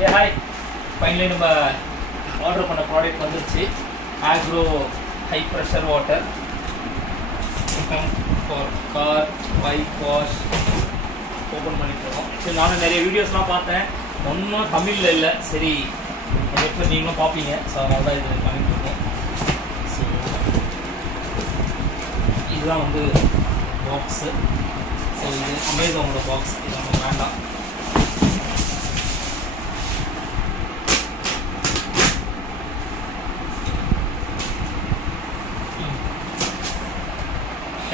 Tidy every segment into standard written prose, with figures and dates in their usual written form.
Yeah, hi. Finally, நம்ம order பண்ண product வந்துருச்சு. Agaro high pressure water for car, bike wash. Open பண்ணிக்கிறோம். சரி, நானும் நிறைய வீடியோஸ்லாம் பார்த்தேன். ஒன்றும் தமிழில் இல்லை. சரி, எப்படி நீங்களும் பார்ப்பீங்க. ஸோ அதனால தான் இது பண்ணிட்டுருக்கோம். ஸோ இதுதான் வந்து பாக்ஸு. ஸோ இது அமேசானோட பாக்ஸ். இது நமக்கு வேண்டாம்.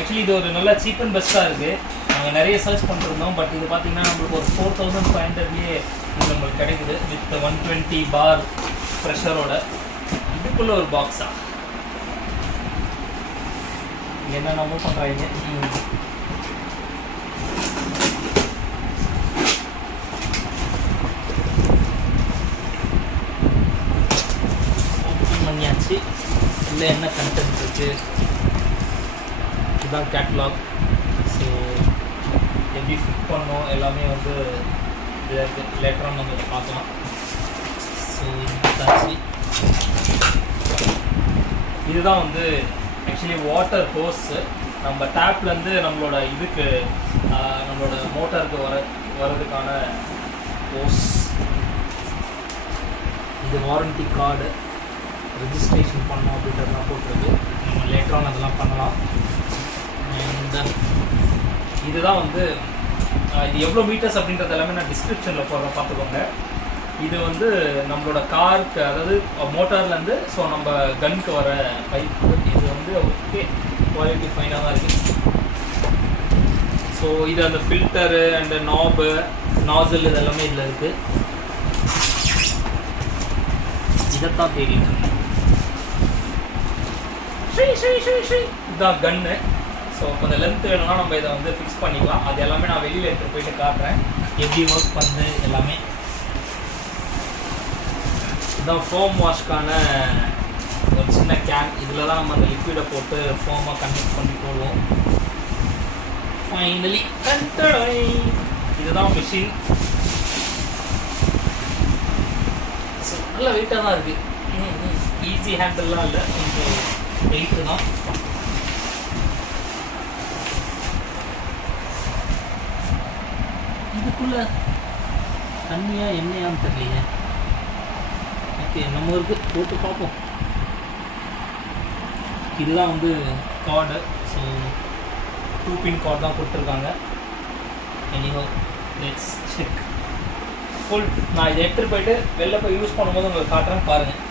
ஆக்சுவலி இது ஒரு நல்ல சீப் அண்ட் பெஸ்ட்டாக இருக்குது. நாங்கள் நிறைய சர்ச் பண்ணிருந்தோம். பட் இது பார்த்தீங்கன்னா நம்மளுக்கு ஒரு 4500 இது நம்மளுக்கு கிடைக்குது வித் 120 பார் ப்ரெஷரோட. இதுக்குள்ள ஒரு பாக்ஸா என்னென்னமோ பண்ணுறாங்க. ஓப்பன் பண்ணியாச்சு. இல்லை என்ன கண்டென்ட் இருக்குது. இதுதான் கேட்லாக். ஸோ எப்படி ஃபிட் பண்ணோம் எல்லாமே வந்து இதற்கு லேட்டராக நம்ம இதை பார்க்கலாம். ஸோ இதுதாச்சு. இதுதான் வந்து ஆக்சுவலி வாட்டர் ஹோஸு. நம்ம டேப்லேருந்து நம்மளோட இதுக்கு நம்மளோட மோட்டருக்கு வர்றதுக்கான ஹோஸ். இது வாரண்டி கார்டு ரெஜிஸ்ட்ரேஷன் பண்ணோம் அப்படின்றதுலாம் போட்டிருக்கு. நம்ம லேட்டராக அதெல்லாம் பண்ணலாம். இதுதான் வந்து இது எவ்வளோ மீட்டர்ஸ் அப்படின்றது எல்லாமே நான் டிஸ்கிரிப்ஷனில் போடுறேன், பார்த்துக்கோங்க. இது வந்து நம்மளோட காருக்கு, அதாவது மோட்டார்லேருந்து ஸோ நம்ம கன்னுக்கு வர பைப். இது வந்து ஓகே, குவாலிட்டி ஃபைனாக தான் இருக்குது. ஸோ இது அந்த ஃபில்டரு அண்டு நாபு நாசல் இது எல்லாமே இதில் இருக்குது. இதைத்தான் தேடிட்டு இருந்தேன். இதுதான் கன்னு. ஸோ கொஞ்சம் லென்த் வேணும்னா நம்ம இதை வந்து ஃபிக்ஸ் பண்ணிக்கலாம். அது எல்லாமே நான் வெளியில் எடுத்துகிட்டு போயிட்டு காட்டுறேன் எப்படி ஒர்க் பண்ணுது எல்லாமே. இதுதான் ஃபோம் வாஷ்க்கான ஒரு சின்ன கேன். இதில் தான் நம்ம அந்த லிக்விடை போட்டு ஃபோமாக கன்வெர்ட் பண்ணி போடுவோம். ஃபைனலி இதுதான் மிஷின். ஸோ நல்ல வெயிட்டாக தான் இருக்குது. ஈஸி ஹேண்டில்லாம் இல்லை, கொஞ்சம் வெயிட்டு தான். இதுக்குள்ள தண்ணியா எண்ணெயான்னு தெரியலையே. ஓகே, நம்ம இருக்கு போட்டு பார்ப்போம். இதுதான் வந்து கார்டு. ஸோ 2 பின் கார்டு தான் கொடுத்துருக்காங்க. Anyhow let's check full. நான் இதை எடுத்துகிட்டு போயிட்டு வெளில போய் யூஸ் பண்ணும்போது உங்களுக்கு காட்டுறேன், பாருங்கள்.